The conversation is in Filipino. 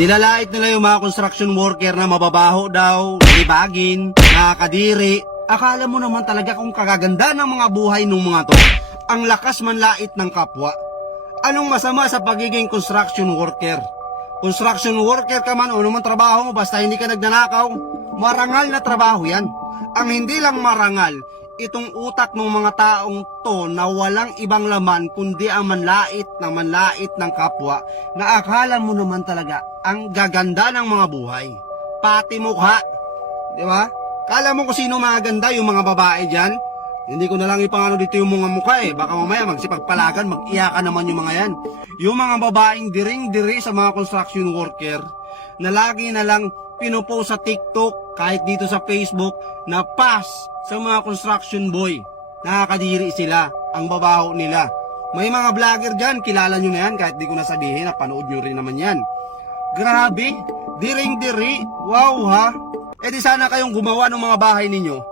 Nilalait nila yung mga construction worker na mababaho daw, libagin, nakakadiri. Akala mo naman talaga kung kagaganda ng mga buhay ng mga to. Ang lakas manlait ng kapwa. Anong masama sa pagiging construction worker? Construction worker ka man o naman trabaho mo basta hindi ka nagnanakaw, marangal na trabaho yan. Ang hindi lang marangal, itong utak ng mga taong to na walang ibang laman kundi ang manlait ng kapwa na akala mo naman talaga ang gaganda ng mga buhay. Pati mukha, di ba? Kala mo kung sino maganda yung mga babae dyan? Hindi ko na lang ipangano dito yung mga mukha eh. Baka mamaya magsipagpalagan, mag-iyakan naman yung mga yan. Yung mga babaeng diring-diri sa mga construction worker na lagi na lang pinupost sa TikTok, kahit dito sa Facebook, na pass sa mga construction boy. Nakakadiri sila, ang babaho nila. May mga vlogger dyan, kilala nyo na yan, kahit di ko nasabihin, napanood nyo rin naman yan. Grabe, diring-diri, wow ha. E di sana kayong gumawa ng mga bahay ninyo